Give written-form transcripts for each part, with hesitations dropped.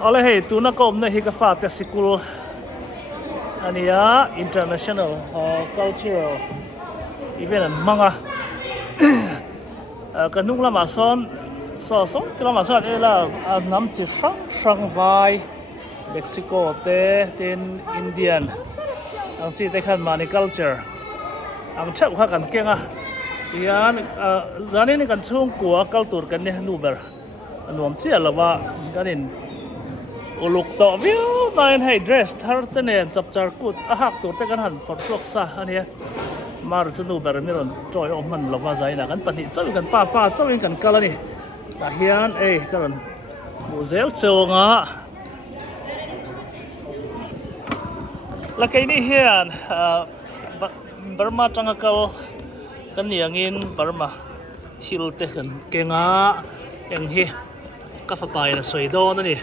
Oleh hey, tu na kom na hikafa tesikul ania international cultural event manga kanung lama son so lama son ela nam chi sang vai Mexico te tin Indian ang chi te khan mani culture ang chak kha kan kenga yan zani ni kan chung kwa culture kan ne nuber anuam chi alawa kanin uluk to view nine hey dress thar te ne chap char kut a hak tu te kan han por sok sa ania mar chu nuber miron toy om man lawa zai na kan pani chaw kan pa fa chaw kan kalani ta hian kan muzel chonga la kai ni hian Burma tangakal kan niangin Burma thil te kan kenga eng hi ka fa pai na soi do na ni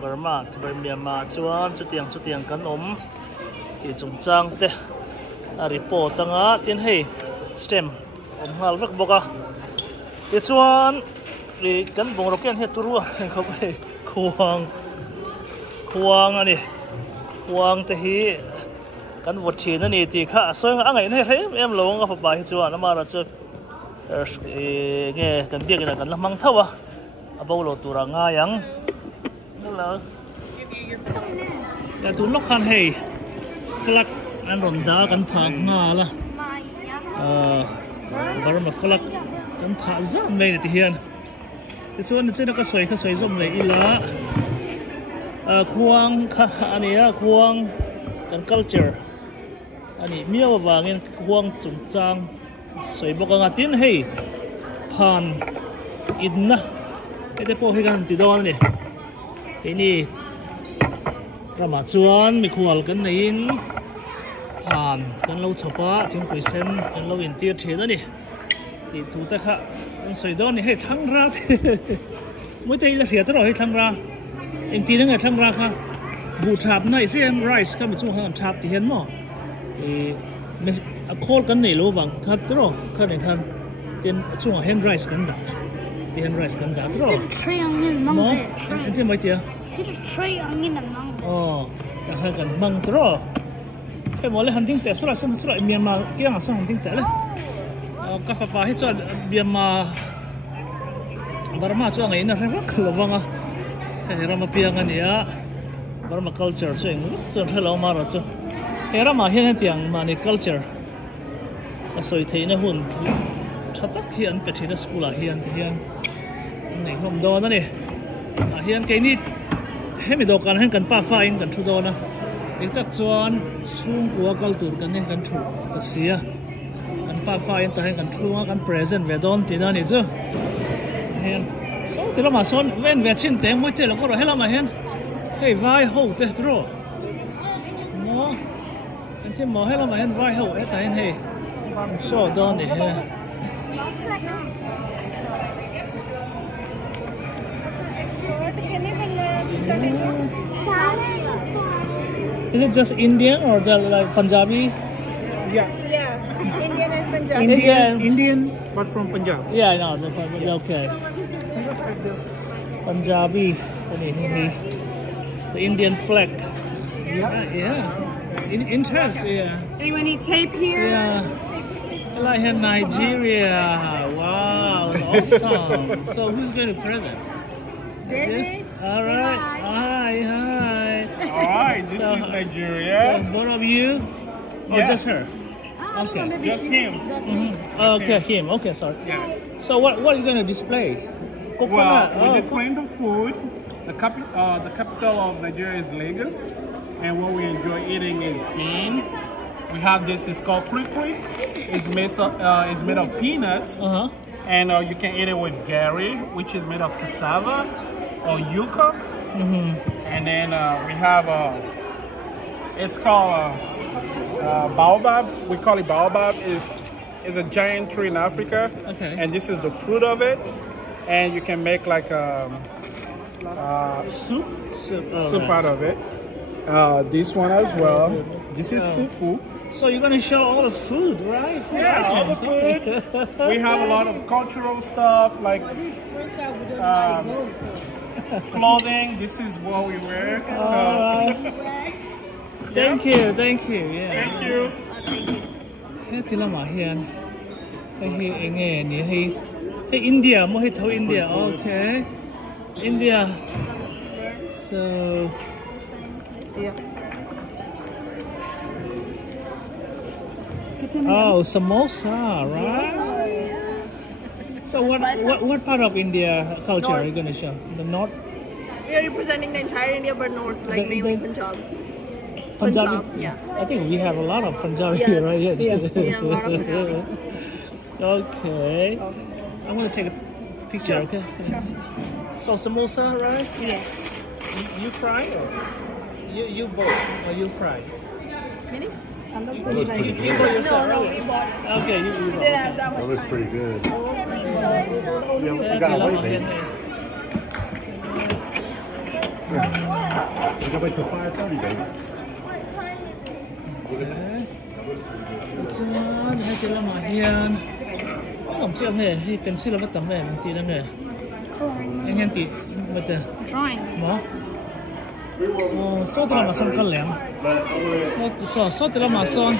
Burma Myanmar chuan chutiang kan om ti chung chang te a report anga tin hei stem om hal vek boka ti chuan ri kan bong roken he turua khop he khuang ani khuang te hi kan vot thin ani ti kha soing angai ne he em lo nga fa ba hi chuan amara chu nge kan biak ina kan lamang thawa abolo tura nga yang hello ya tu lok khan hei klak an ron da kan phak nga la Burma klak kan pha zam mai ti hian ti chuan chena ka soi zom le ila khuang kha ania khuang kan culture ani miaw wangin khuang chung chang soi boka nga tin hei phan inna ete po hi kan ti don ni ini rama chuan mi khual kan nein phan kan lo chopa thing poisen kan lo in tir the na ni ti thu ta kha kan soi don ni hei thang ra moi te la hria ta ro hei thang ra eng ti nga thang ra kha bu thap nai riam rice ka mi chu han thap ti hen mo me a khol kan nei lo wang khat tro khan en khan tin chung hen rice kan da ti hen rice kan da tro tray angin mang en ti mai tia tray angin mang ta ha kan mang tro ke mo le han ding te sura sam sura Myanmar kia nga sang ding te le ka fa pa hi chu Myanmar Burma chu ngai na rak lo wanga he rama piang ania Burma culture chu eng chu thelo ma ro chu era ma hian tiang mani culture a soi theina hun thatak hian pethina school a hian nei hom do na ni a hian ke ni hemi do kan han kan pa fa in kan thu do na ik tak chuan chung kwa culture kan nen kan thu ka sia kan pa fa in ta han kan thu kan present ve don ti na ni chu hian so ti la ma son ven ve chin te moi te la ko ro hela ma hian hei vai ho te tro no chứ mà hết là mà anh vai hậu ấy tại anh hề so don để Is it just Indian or the like Punjabi? Yeah, Indian and Punjabi. Indian, but from Punjab. Yeah, I know. Okay. Punjabi, the Indian flag. Yeah. In terms, yeah. Anyone need tape here? Yeah. I have Nigeria. Wow, awesome. So who's going to present? David. All right. Hi. Alright, this is Nigeria. So both of you? Or Yeah. just her? Oh, Okay. maybe Just she- him. Okay, him. Okay, sorry. Yeah. So what are you going to display? Well, Coconut. we're displaying the food. The capital of Nigeria is Lagos, and what we enjoy eating is bean. We have this. It's called kwikwi. It's made of peanuts, and you can eat it with gari, which is made of cassava or yuca. And then we have it's called baobab. We call it baobab. Is a giant tree in Africa. Okay. And this is the fruit of it, and you can make like soup out of it. This one as well. This is fufu. So you're gonna show all the food, right? Yeah, all the food. We have a lot of cultural stuff like clothing. This is what we wear. Thank you, thank you. Yeah. Thank you. Hey, tila ma hian. Hey, enge ni hey India, mo hey thau India. Okay. India. So oh, samosa, right? So what part of India culture are you going to show? The north? We are representing the entire India, but north, like mainly Punjab. Punjabi? Yeah. I think we have a lot of Punjabi Yes. here, right? Yes. Yeah, a lot of Punjabi. Okay. I'm going to take a picture, okay? Sure. So samosa, right? Yes. You fry or you both or you fry? Meaning? You bought yourself, No, right? we bought it. Okay, you We bought. didn't have that much That looks time. pretty good. Okay. We got a white thing. We got like to 5:30, baby. Jangan, hai sila mahian. Không chịu nghe, hay cần sila bắt tầm về mình tí đang nghe. Coloring. Anh em tí, bây giờ, Drawing. mà. Số tao mà son cân lẹm. Số tao mà son.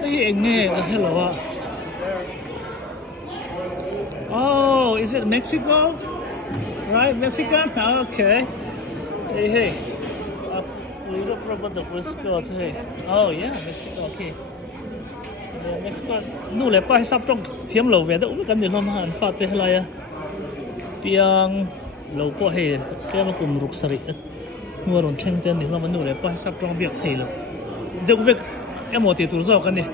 Ấy anh nghe cái hello à. Oh, is it Mexico? Right, Mexican? Okay. Hey. Little about the Mexico too. Oh yeah, Mexico. Okay. Mexico. Nu le pa sắp trong thiếm lẩu về đó cũng cần để làm hàng phát tới hay à. Piang lẩu po hay cái mà cùng rục sari. Mua rồi khen tên để làm nu le pa sắp trong việc thầy lẩu. Được việc em một tiền tuổi cái này.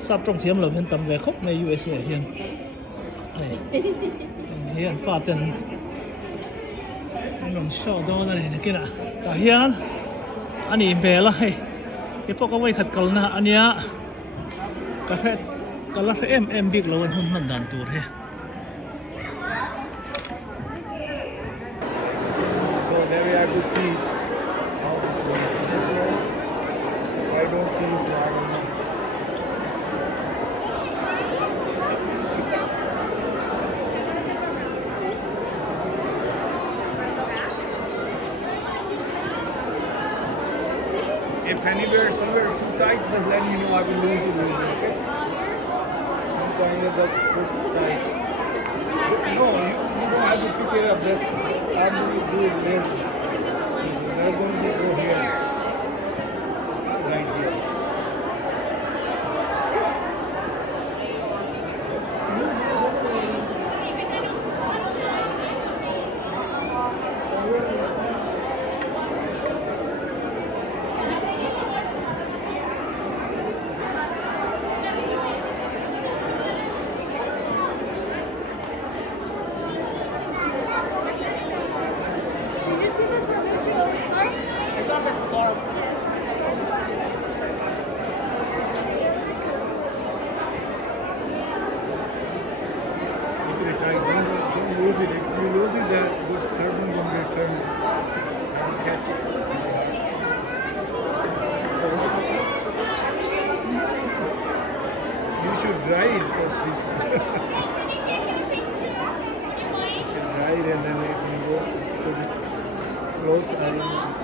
Sắp trong thiếm lẩu hiện tầm về khócใน USA hiện. Hiện phát tên. Lòng sầu đó này kia nè. Cả hiện. Anh ấy về lại. Cái bọc cái vây khát cầu na anh ấy. Cái là em biết là anh hôn đàn tuổi he. So maybe I could see how this works. I don't see dragon. If anywhere, somewhere too tight, just let me know. I will lose the losing, okay? Sometimes it got too tight. No, you don't have to pick it up. That's how do you do it there? They're going to go here. Right here. Don't lose it. If you lose it, the turban will get turned and catch it. You should dry it first. You should dry it and then it can go put it clothes iron.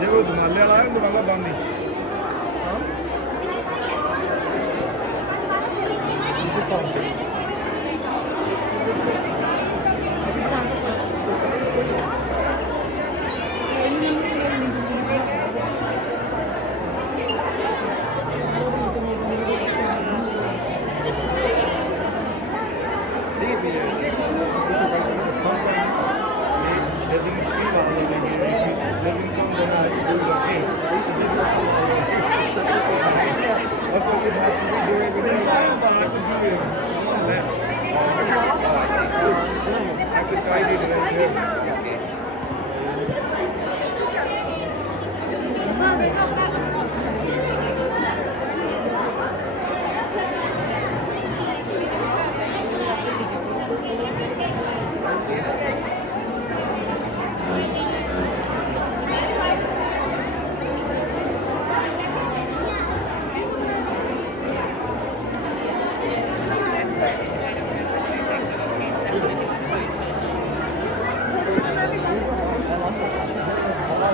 देखो धुमाले वाला है धुमाला बांधी That's what you have to be doing with this. I just do it. I can find it right there.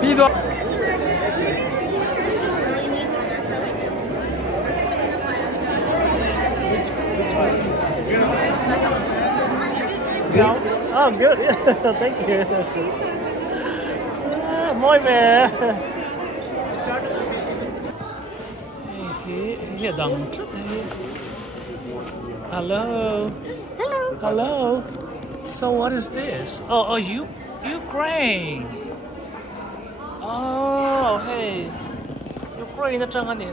Mizo. Oh, good. Thank you. Muy bien. Hello. Hello. Hello. So what is this? Oh, Ukraine. Oh, hey. Ukraine ở trong anh này.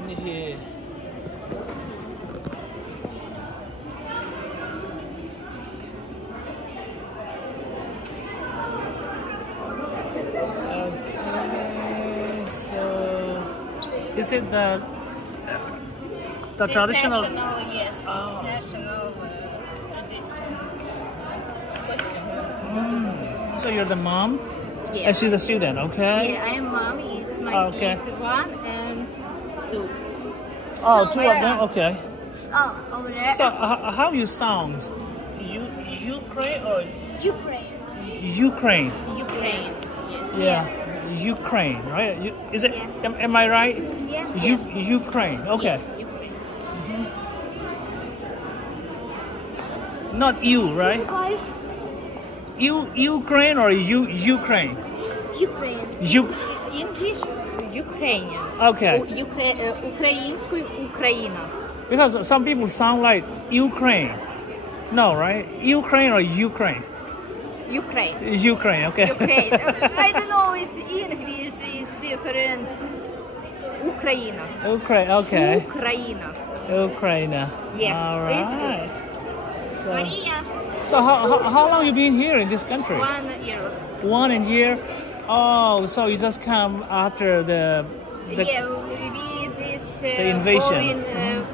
Is it the traditional? National, yes. It's national tradition costume. So you're the mom? Yes. And she's the student, okay? Yeah, I am mom. It's my kids, 1 and 2. Oh, So 2 my of them? son. Okay. Oh, over there. So how you sound? Ukraine or Ukraine. Ukraine? Ukraine. Yes. Yeah. Ukraine, right? Is it? Yeah. Am I right? Yeah. Ukraine. Okay. Yes, Ukraine. Not you, right? Guys. Ukraine or Ukraine? Ukraine. English Ukrainian. Okay. Українською Україна. Because some people sound like Ukraine. No, right? Ukraine or Ukraine? Ukraine. Ukraine, okay. Ukraine. I don't know. It's English is different. Ukraina. Ukraine, okay. Ukraina. Ukraine. Yeah. All It's right. Maria. So how long you been here in this country? 1 year. 1 year. Oh, so you just come after the Yeah, we this the invasion.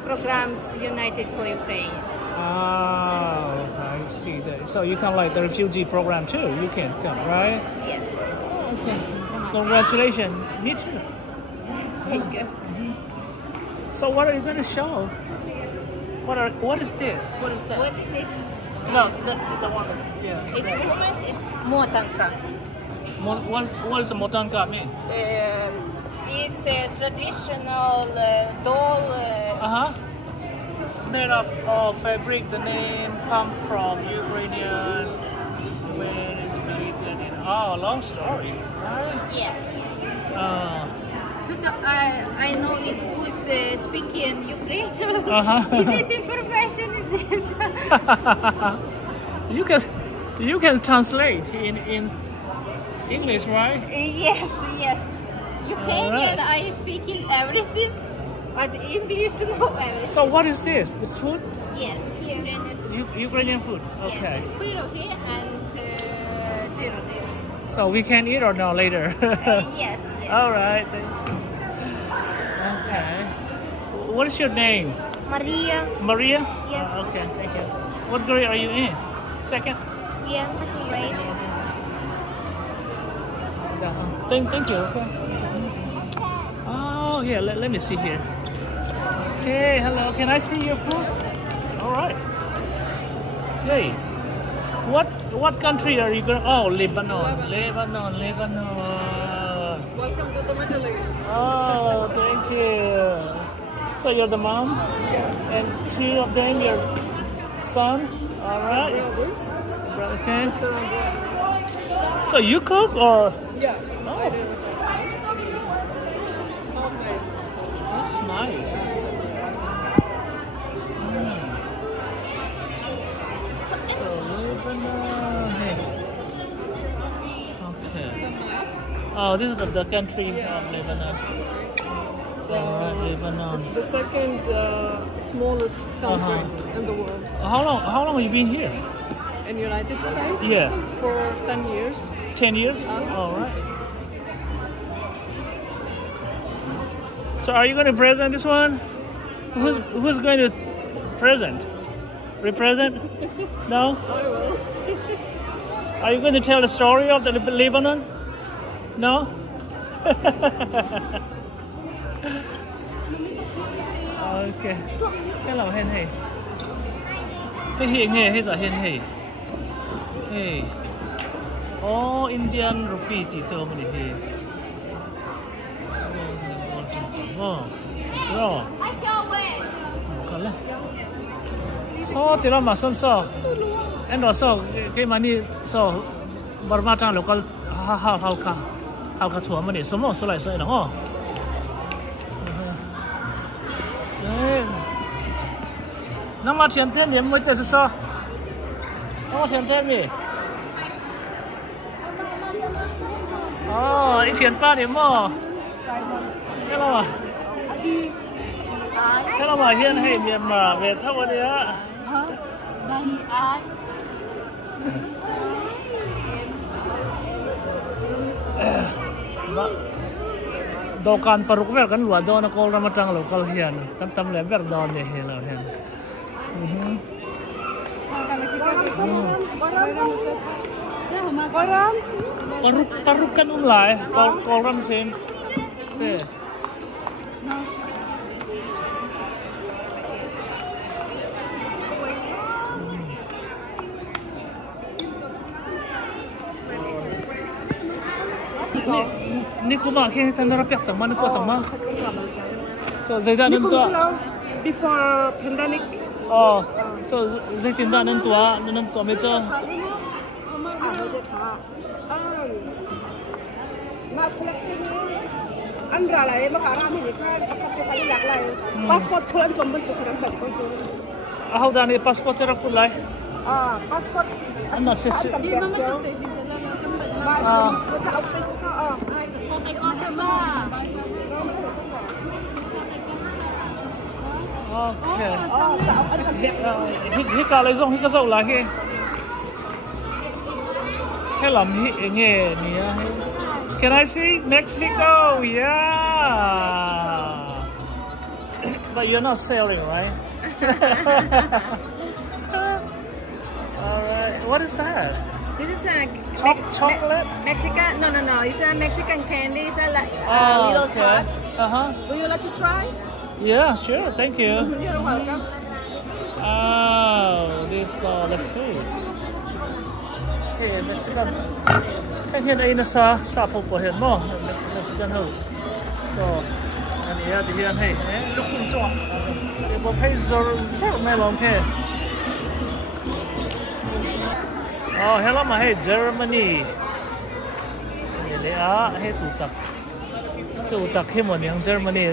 programs United for Ukraine. Oh, I see that. So you come like the refugee program too. You can come, right? Yeah. Okay. Congratulations. Me too. Thank you. So what are you going to show? What is this? What is that? What is this? No, the one. Yeah. It's woman. Motanka. What does the motanka mean? It's a traditional doll. Made of fabric. The name comes from Ukrainian. When it's made, long story, right? Yeah. Uh, So I know it's good speaking Ukrainian. Uh-huh. Is this information? Is this? you can translate in English, right? Yes, yes. Ukrainian, Alright. I speaking everything, but English no everything. So what is this? The food? Yes, Ukrainian. Ukrainian food. Okay. Yes, it's pyrogi and tyrody. So we can eat or no later? Yes, yes. All right. Okay. What is your name? Maria. Maria? Yeah. Okay, thank you. What grade are you in? Second? Yeah, second grade. Thank you. Okay. Oh, here, let me see here. Hey, hello. Can I see your food? All right. Hey, what country are you going? Oh, Lebanon. Welcome to the Middle East. Oh, thank you. So you're the mom? Yeah. And 2 of them, your son? All right. Brothers, Okay. sister and brother. So you cook or? Yeah. Oh, I do. It's homemade. that's nice. So Lebanon. Hey. Okay. Oh, this is the country of Lebanon. Lebanon. It's the second smallest country in the world. How long have you been here? In the United States? Yeah. For 10 years. 10 years? All right. So are you going to present this one? Who's going to present? Represent? No? I will. Are you going to tell the story of the Lebanon? No? Okay. Hello, Henry. Hey. Oh, Indian rupee tito mo ni. rồi còn là so thì là mà sân so anh đó so cái mà đi so bờ mặt trăng local halka thua mà đi số một số lại số đó nó mà thiền thiên điểm mới tới so nó mà thiền thiên gì ít thiền ba điểm mà thế là mà hiền hay miền mà về thâu đi á đồ can paruk ver kan luar do na kol ramatang lokal hian kan tam le ver don de hian lo hian paruk kan lai kol ram sen thế ni kuma khi tan ra pek changma ni ko changma so zaida nan to before pandemic so zai tin da nan to me cha ma flexible anh ra lại mà cả năm thì phải cái giặc lại passport của anh chồng bên của anh bật con số how da ni passport ra ku lai passport anh là sẽ okay hi ka lai zong hi ka zo la hi he lam hi nge ni a can I see Mexico yeah but you're not selling right all right what is that this is a chocolate Mexican no it's a Mexican candy it's a like little okay would you like to try yeah sure thank you you're welcome this let's see okay Mexican cái hiện nay nó sa phục của hiện mo Mexican hậu so anh ấy thì hiện hay lúc cũng so cái bộ phải rồi mấy lòng thế hello mà hey Germany hey tụ tắc khi mà những Germany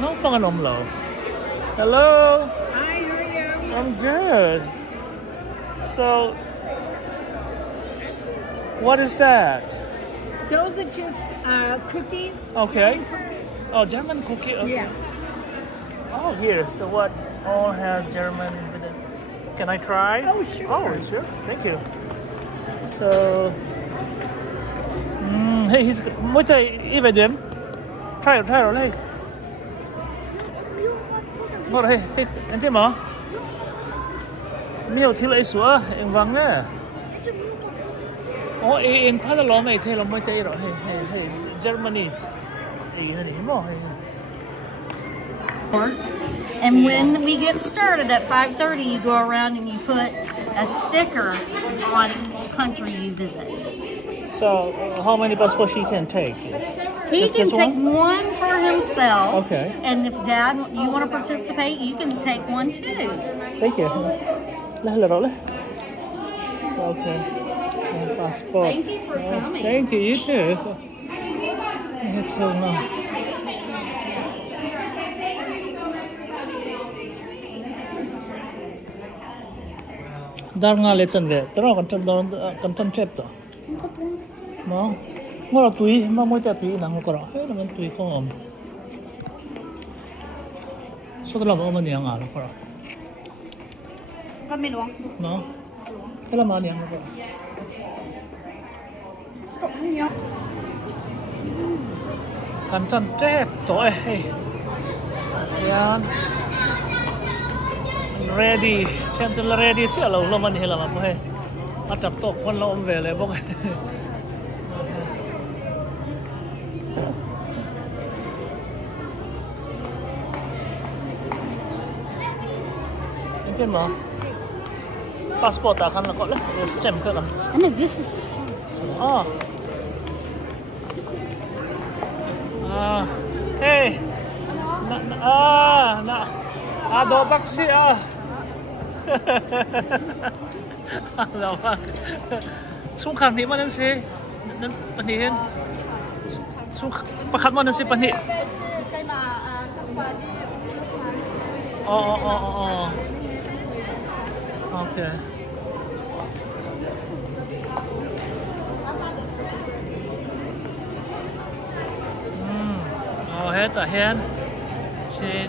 nấu bằng anh ông lẩu hello hi how are you I'm good so what is that those are just cookies okay cookies. German cookie okay. Yeah. Here so what all has German with it can I try sure thank you so hey he's mỗi tay y về điểm try rồi đây ngồi đây hey anh chị mà miêu thì lấy sữa em vắng á em phát lo mày thế là mỗi tay rồi hey Germany hey mò And when we get started at 5:30, you go around and you put a sticker on each country you visit. So, how many passports he can take? He can take one for himself. Okay. And if Dad, you want to participate, you can take one too. Thank you. Okay. Passport. Thank you for coming. Thank you. You too. It's so nice. Dar nga le chan ve tro kan tan trap to no ngora tui ma moi ta tui nang ko ra he na man tui ko om so la ma ni anga ko ra Kami luang. no la ma ni anga ko kan tan trap to yan ready tension ready chứ lâu lâu mình hiểu là mà hay bắt tập tộc con lâu về lại bốc anh tên mà passport à khăn là gọi là stamp cơ lắm And if this is hey na do bác sĩ đâu mà xung khăn thì mà nên xe nên bận hiện xung bác khăn mà nên xe bận hiện okay. Hết ở hen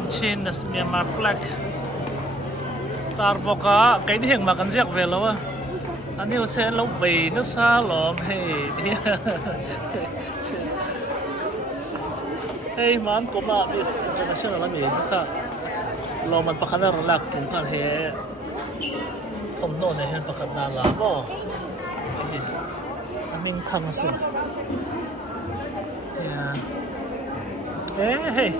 trên là Myanmar flag tar boka cái hình mà cần giặc về lâu à anh yêu trên lâu về nó xa lắm hey hey man cũng là international lắm vậy cả lâu mình bắt đầu lạc chúng ta hè thông nôn này hen bắt đầu làm bo mình thằng sửa hey,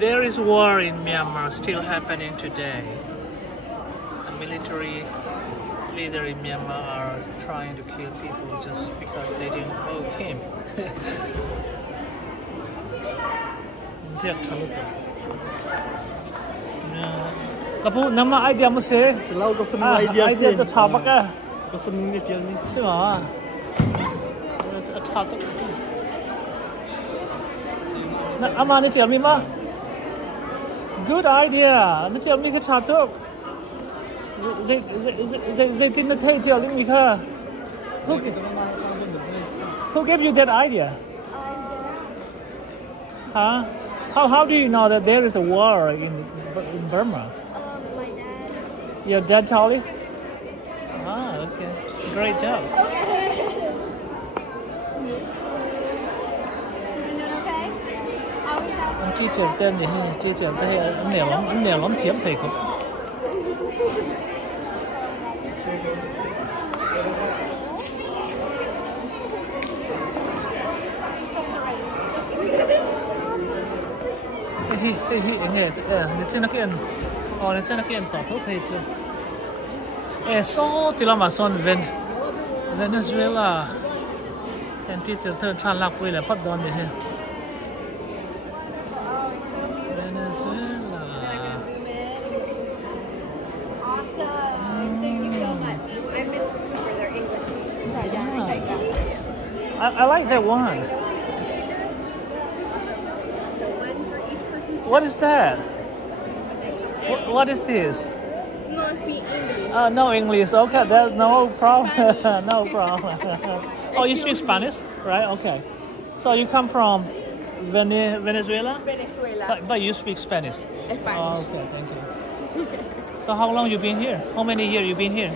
there is war in Myanmar still happening today. The military leader in Myanmar are trying to kill people just because they didn't vote him. Kapu nama idea mo se? Selalu kau punya idea sen. Idea tu apa ka? Kau punya ni tell me. Semua. Apa tu? Ama ni tell me ma. Good idea. Ni tell me ke chatuk. They didn't tell me ka. Who gave you that idea? Huh? How do you know that there is a war in Burma? My dad. Your dad told you? Ah, okay. Great job. Anh chỉ chèo tên gì hết, chỉ chèo tên anh nèo lắm thiếm thầy cũng. Nghe,你真那个人，哦，你真那个人大头可以做。so thì là mà son Venezuela, anh chỉ chèo tên tràn lạc quê là bắt đón gì hết. Venezuela. Awesome. Thank you so much. I miss for their English. I like that one. What is that? What is this? Not be English. No English. Okay, that's no problem. No problem. Oh, you speak Spanish, right? Okay. So you come from Venezuela? Venezuela. But you speak Spanish. Spanish. Oh, okay, thank you. So how long you been here? How many years you been here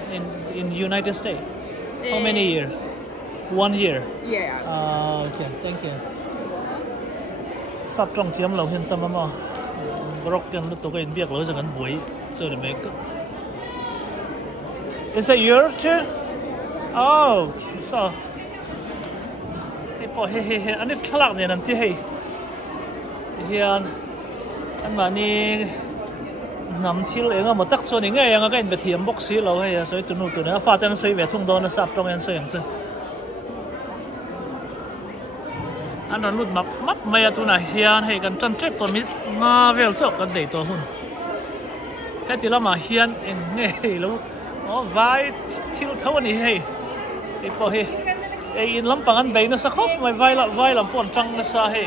in United States? How many years? 1 year. Yeah. Okay, thank you. Sắp trong chiếm lâu hiện tâm mà rockกันตัวก็อินเบียกเลยจากนั้นบวยเจอเดเมก Is that yours too? Oh, okay. So ไอ้ปอเฮ้อันนี้ขลักเนี่ยนั่นที่ให้ที่เฮียนอันมานี่นำที่เลยก็มาตักชวนยังไงยังก็อินไปเทียมบ็อกซี่เราให้สวยตัวนู้นตัวนี้ฟ้าจันทร์สวยแบบทุ่งโดนสับตรงนั้นสวยอย่างเจ้าอันนั้นรุ่นมับไม่ตัวไหนเฮียนให้กันจันเจ็บตัวมิมาเวลเจ้ากันเด็กตัวหุ่นแค่ที่เรามาเฮียนเองไงแล้วอ๋อไว้ที่เท่านี้ให้ไอ้พอให้ไอ้อินลำปังอันเบย์นะสักครบไม่ไว้ลำปอนจังนะซะให้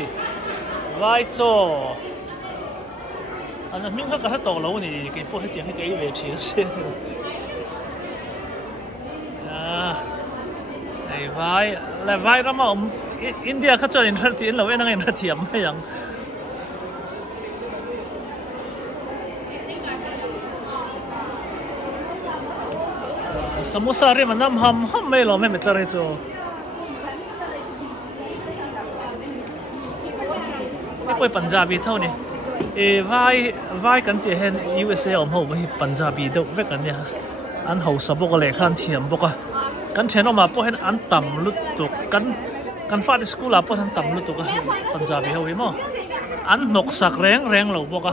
ไว้โจอันนั้นมิ่งก็กระทั่งโตแล้วนี่ไอ้พวกให้เจียงให้ไอ้เวทีนะสิไอ้ไว้แล้วไว้เรามาอินเดียเขาจะอินทรีย์เราเองนั่งอินทรีย์ไม่ยังสมุทรสาครมันน้ำห้ำไม่หรอไม่เป็นอะไรจ้ะไม่ไปปัญจาบีเท่านี้ไว้กันที่เห็น USA ผมเขาไปปัญจาบีเด็กเวกันเนี่ยอันเขาสบกเลยขันเทียมบกกันเชนออกมาพวกเห็นอันต่ำลุดตุกกันฟาดสกูลาพวกท่านต่ำลุดตุกปัญจาบีเขาไว้มั้งอันนกสักแรงเหล่าบก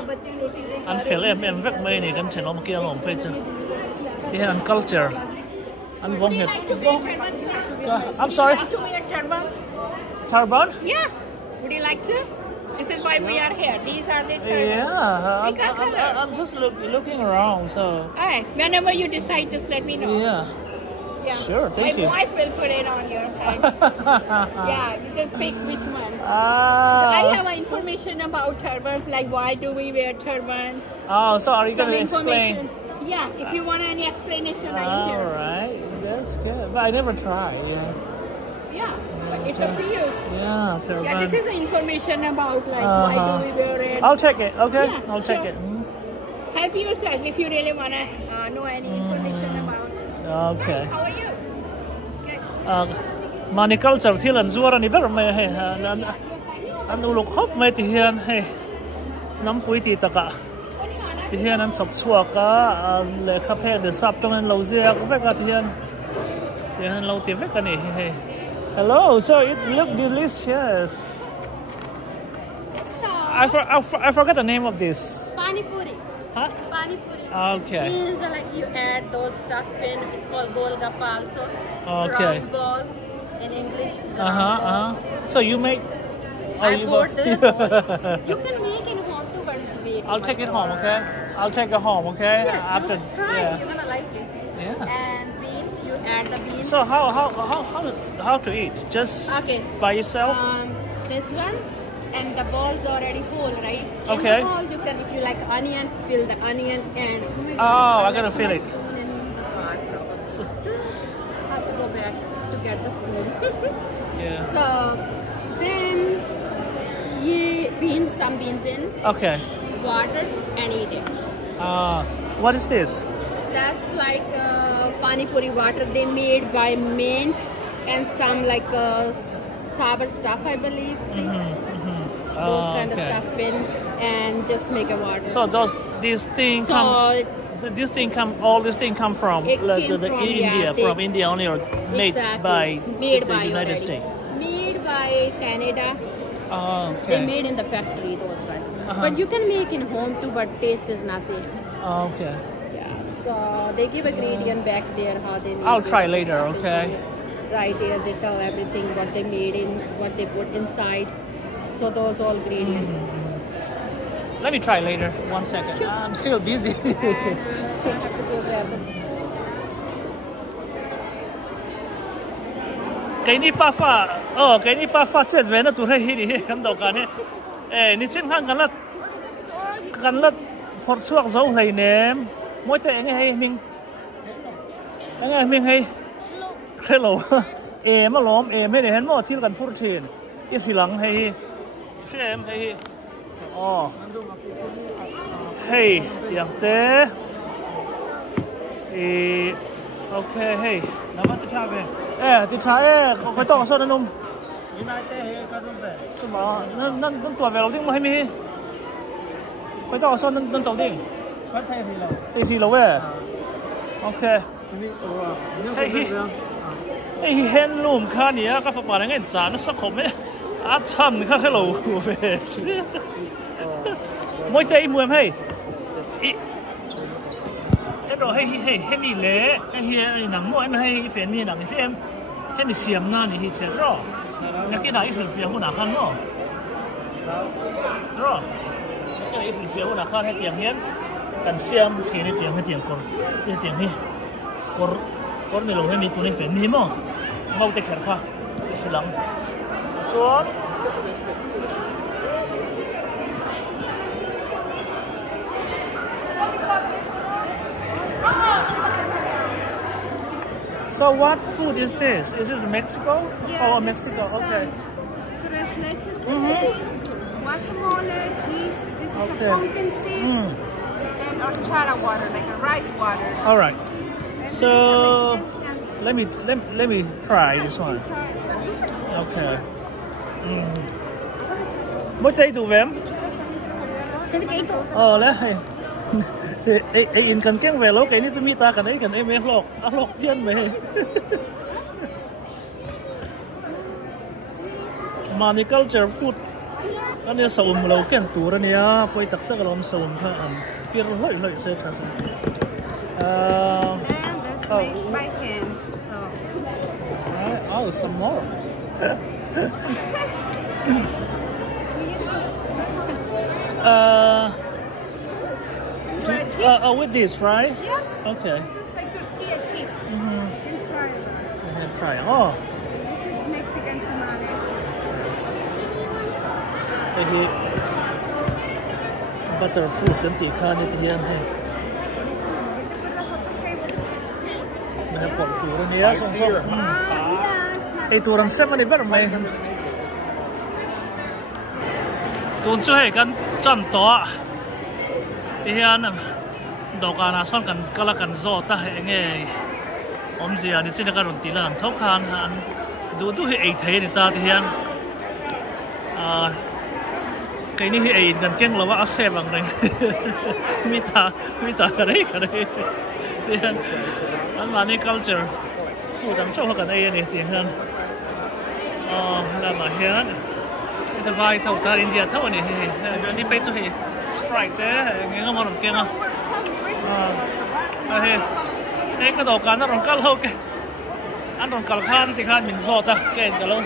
อันเฟลเวกไม่นี่กันเชนออกมาเกี่ยงผมไปจ้ะที่เห็นอัน culture อันวงเหตุ I'm sorry. To wear turban? Turban? Yeah. Would you like to? This is why we are here. These are the turbans. Yeah, We got color. I'm just looking around. So Alright, whenever you decide, just let me know. yeah. Yeah. Sure, thank you. My voice will put it on your head. Yeah, you just pick which one. So Ah. I have information about turbans, like why do we wear turban? Oh, so are you Some gonna explain? information. Yeah, if you want any explanation, I am All here. right, that's good. But I never try. Yeah. Yeah, but it's up to you. Yeah, turban. Yeah, this is the information about like why do we wear it. I'll check it. Okay, Yeah, I'll check sure. it. Help yourself if you really wanna know any information about. Okay. How are you? Mani culture thiel an zuar ani ber mai he an uluk hop mai ti hian he nam pui ti taka ti hian an sap chua ka le kha phe de sap tong an lo zia ka ve ka ti hian lo ti ve ka ni he. Hello, so it look delicious. I forgot the name of this. Pani puri. Huh? Pani puri. Okay. Means like you add those stuff in. It's called golgappa also. Okay. Round ball in English. Is a Uh-huh, round ball. So you make... I you bought bought- the balls. You can make in home too, but it's way too I'll much take it home, work. okay? I'll take it home, okay? Yeah, After, you try. yeah. You're gonna like it. Yeah. And beans, you add the beans. So how to eat? Just Okay. by yourself? This one, and the balls already whole, right? Okay. In the ball, you can, if you like onion, fill the onion and. Oh, I gotta feel it. Spoon in the pot, probably. So- Have to go back to get the spoon. yeah. So then you some beans in, Okay. water, and eat it. What is this? That's like pani puri water they made by mint and some like sour stuff, I believe. See? Those kind of okay. stuff in and just make a water. So these things come. Salt. All this thing come from It like, came the from, India, yeah, from India only, or made Exactly. by Made the by United already. States. Made by Canada. Oh, They okay. made in the factory those kinds of stuff. Uh-huh. But you can make in home too, but taste is not same. Oh, okay. Yeah. So they give a gradient back there how they made. I'll it. try later, okay? Right there they tell everything what they made in, what they put inside. So those all gradient. Let me try later. 1 second. I'm still busy. And I have to go grab the. Cái này ba pha, cái này ba pha chết về nó tụi hay đi khăn đầu cả này, ní trên khăn gần là phật suộc dấu này nè, mỗi cái anh hay mình hay, hello, mà lom hay để hắn mà thiếu gần phật thiền, cái phi lăng hay, xem hay, hay tiếng té, ok hay. Thì trái khói to sao nó sao mà nó tua về lâu tiếng mà hay mi khói to sao nó tàu tiếng thì lâu về ok hey hen lùm khá nhỉ các phật bảo này chán nó sắc khổng ấy chăn khá thế lâu về mỗi tay mua em hay cái đồ hay mi lẽ hay nắng mua em hay phiền mi nắng phiền hay mi xiêm na thì phiền rồi nhà kia này phiền của nàng khăn rồi rồi cái này phiền của nàng khăn hay tiền hiến cần xiêm thì này tiền cor cái tiền hi cor mi lâu hay mi tụi này phiền mi mà mau tay khẹt qua cái sự lắm chuột. So what food is this? Is it Mexico? Yeah, Oh, this Mexico. is, Okay. Tres leches, guacamole, chips. This is Okay. a pumpkin seeds and horchata water, like a rice water. All right. And So this is a Mexican candy. let me try this one. Try this. Okay. Mỗi tay tụ vém. Lẽ in cần kén về lỗ cái này sẽ mi ta cần ấy cần em lọc yên về. Mani culture food. Anh ấy sầu lâu kén tủ ra nè, quay tắc tắc làm sầu ha ăn. Biết lợi sẽ thật sự. And that's made by hand. So Oh, some more. we just put With this, right? Yes. Okay. This is like tortilla chips. You can try this. And try. Oh. This is Mexican tamales. Hey, butter fruit kan ti khan ni tian hai. Nah, pol tu ni ya song song. Hey, tu ran sem ni ber mai. Tun chu hai kan chan to. Tian nam. Dokana son kan kala kan zo ta hai nge. Om zia ni sin ka run ti lan thok khan han. Du hi ei thei ni ta tian. Cái này thì gần keng là vã xe bằng này, mi ta cái đấy, anh mà này culture, phụ đảm cho cái này này tiền hơn, là mà hiện, cái vai thầu ta India thầu này, đi bây giờ thì Sprite đấy, nghe không làm keng không, cái đồ cá nó còn cá lâu cái, anh còn cá khan thì khan mình giọt ta, cái lâu.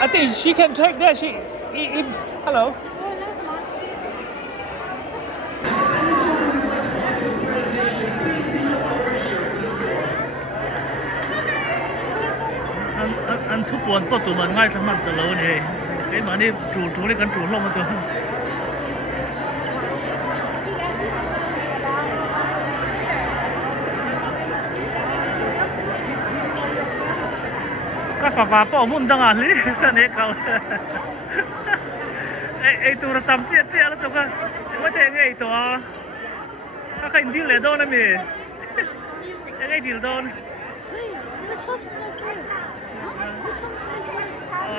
I think she can take that. Hello. Anh thúc buồn có tụi mình ngay thằng mặt từ lâu này. Cái mà đi chủ đi cần chủ luôn mà tụi. Các bà bỏ môn đang ăn đi, này cậu. Ê, tụi nó tắm chết chết tụi con. Có thể ngay tụi. Các anh đi lấy đâu nè mày. Ngay đi đâu.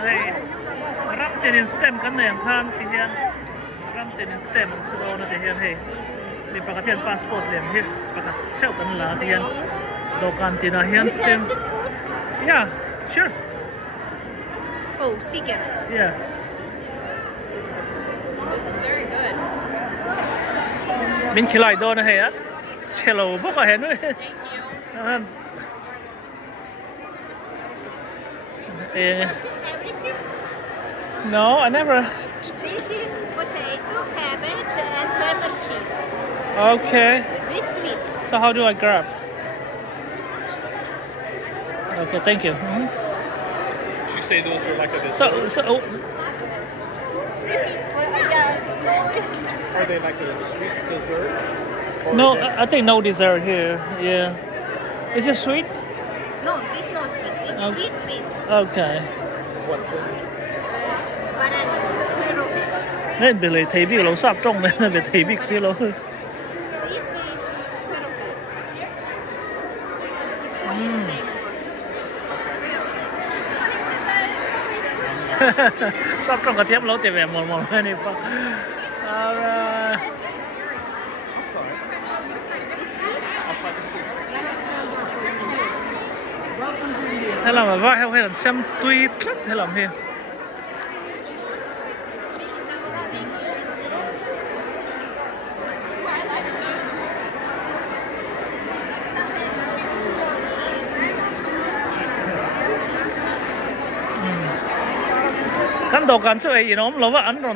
Hey, ram tiền stem kan này hàng thì hiện. Ram tiền stem số đó thì hiện hey. Đi pakai tiền passport liền hết. Pakai treo kan là thì hiện. Đồ can tiền là hiện stem. Yeah. Sure. Oh, chicken. Yeah. This is very good. Mình chỉ lại đó này á. Chè lẩu bốc ở hết nữa. Thank you. Everything? No, I never. This is potato, cabbage, and farmer cheese. Okay. This sweet. So how do I grab? Okay, thank you. Did you say those are like a So Are they like a sweet dessert? Or no, I think no dessert here. Yeah. Is it sweet? No, this is not sweet. It's Okay. sweet this. Okay. what's it? Banana. Nên bị lấy thấy bị lẩu sạp trong này, bị thấy bị xí lẩu. This is Sắp trong cái thiếp lẩu thì vẻ mòn này phong. Thế là mà vai hay là xem tuy rất thế làm hiền. Căn đồ cản sự ấy nó lâu và ăn rồi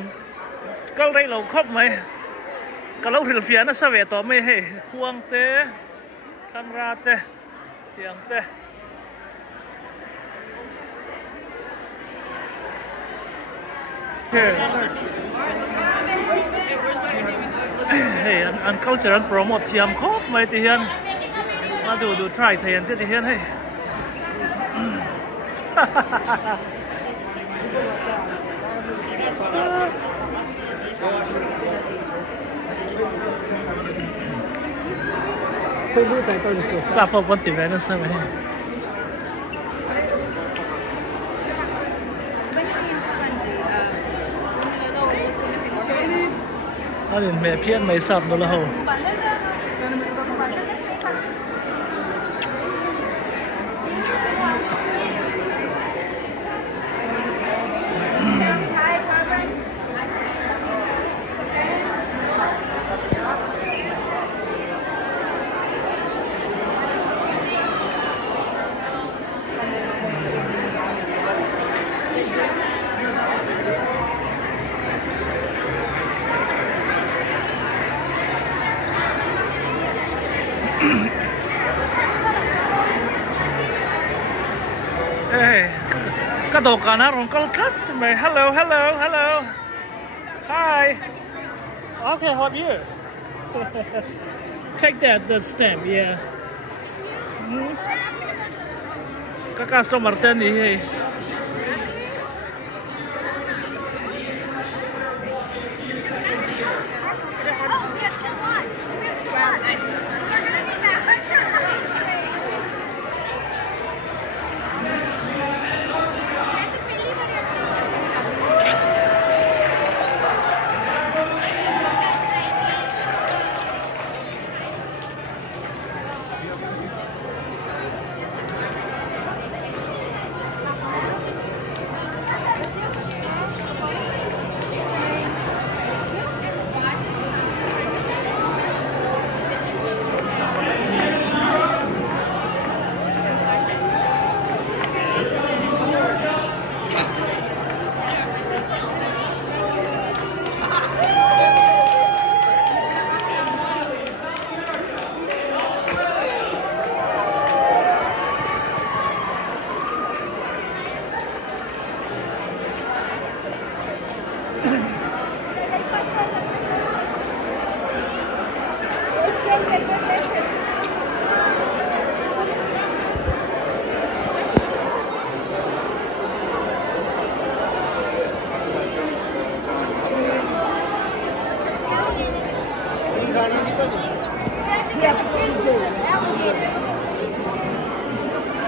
câu đây lâu khóc mày cái lâu thì phía nó sao về tỏ mày hay khuang tê tham ra tê tiếng tê hey ăn culture ăn promote thiam khóc mày thì hiền mà đủ try thì hiền thế thì hiền hay Sao phải vẫn tìm nó sao vậy? Nó liền mẹ phiền mấy sập đó là hầu. Hey, cái đồ cả nó rong câu cắt mày. Hello, hello, hello. Hi. Okay, how are you? Take that stamp, yeah. Các customer tên gì vậy?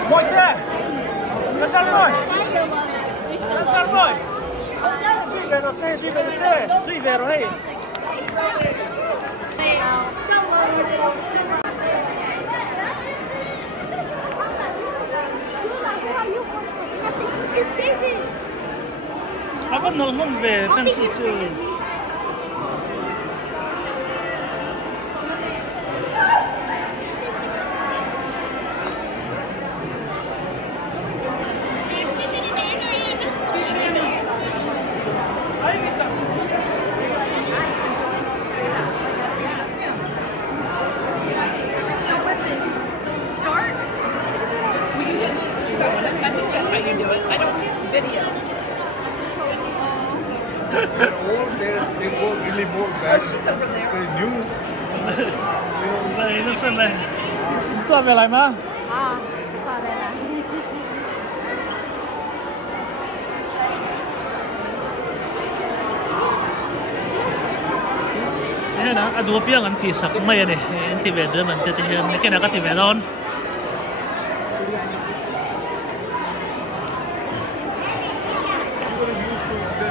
Mọi thế, là sao rồi? Là sao rồi? Suy về nó xe, suy về rồi. À vẫn không về xem sự sự. They go really more back. They knew. Này nó xem này. Tôi về lại mà. Ini nak adu piang anti sak mai ni, anti weather man tadi ni kena kat weather on.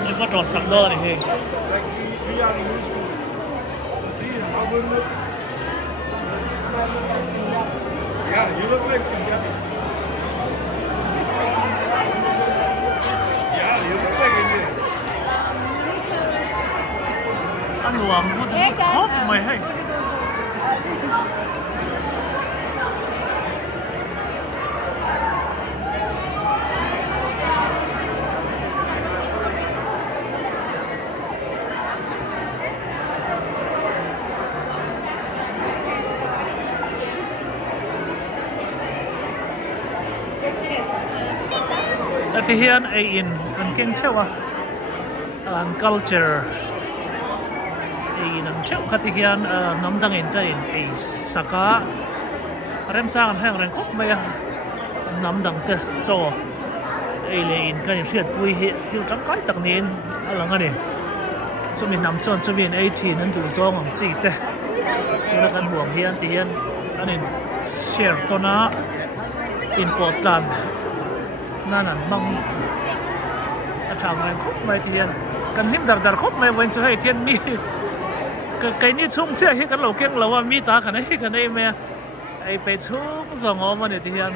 Ni kau trot sak dah ni. We are used to. So see how we look. Yeah, you look like Punjabi. Yeah, you look like Indian. Ăn luộc hot mày hay. Thì hiện ai in an keng chewa an culture ai in an chew khati hian nam dang in ka in ai saka rem chang an hang ren khop mai nam dang te cho ai le in ka in riat pui hi tiu tang kai tak nin alang ani chumin nam chon chumin 18 an du zong ang chi te ila kan huang hian ti hian anin share tona important nan an mang thang ren khop mai ti hian kan him dar dar khop mai wen chu hei thian mi cái ní chung chưa hết cái lẩu kiêng lẩu mi ta cái này me aiไปchung zong om anh thì hiện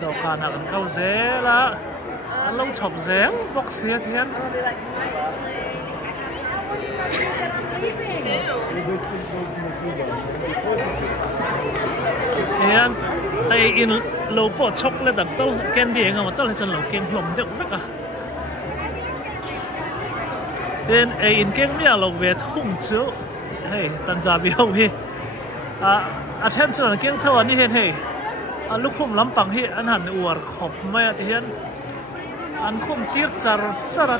đồ cả nào cần câu dễ là lâu chọc dễ bóc xía thiên hiện ai in lẩu bò chọc lên đặt tao ken đi mà tao lại chân lẩu kiêng lồng được biết à then ai in kiêng mi lẩu về thùng chiếu hey tan gia biểu hi attention kiêng thâu anh hi hey anh lúc khum lắm bằng hi anh hẳn uar khop mai thì hiện anh khum tiết char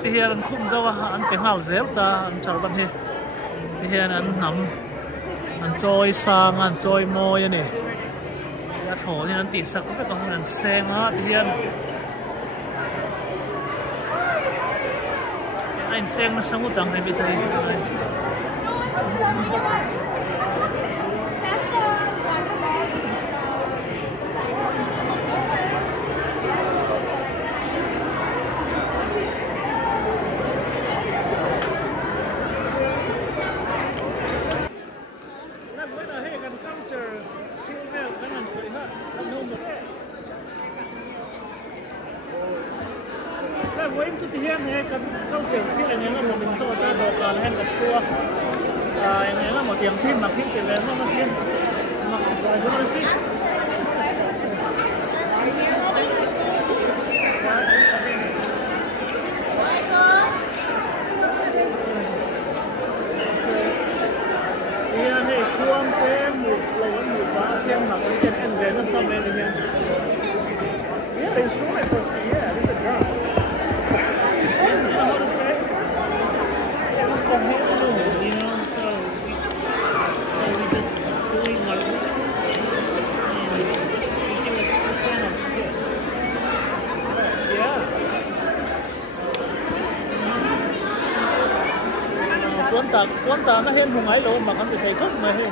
thì hiện anh khum zawa anh tiếng hào zel ta anh turban hi thì hiện anh nằm anh trôi sang anh trôi môi này ya thổ thì anh tỉ sặc có phải còn anh sen á thì hiện anh sen nó sang utang hay bị tay với chút thì hiện này cái câu chuyệnที่อะไรเนี่ยเราหมดเป็นโซต้าดอกการให้กับตัวอย่างนี้เราหมดเตรียมที่หมักพริกเสร็จแล้วมาเตรียมหมักอะไรก็ได้สิเนี่ยให้ควงเต็มหมูเราหมูบ้าเตรียมหมักไว้เก็บแอนเดนน่ะซ้ำเลยเนี่ยyeah they show it for yeah this is a job you know, so we just doing what we see what's kind of good. Yeah. Quán ta nó hen hùng ấy luôn mà con bị thầy thuốc mà hen.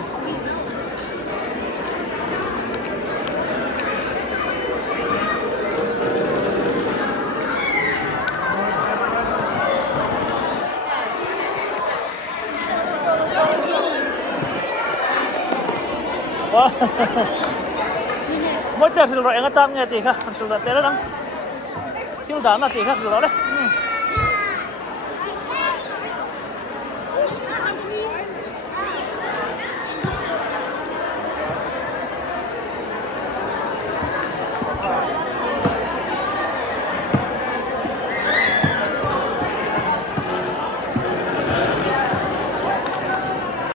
Mỗi giờ thì loại anh ta nghe gì cả, anh chụp lại thế đó, thiếu đá là gì khác rồi đấy.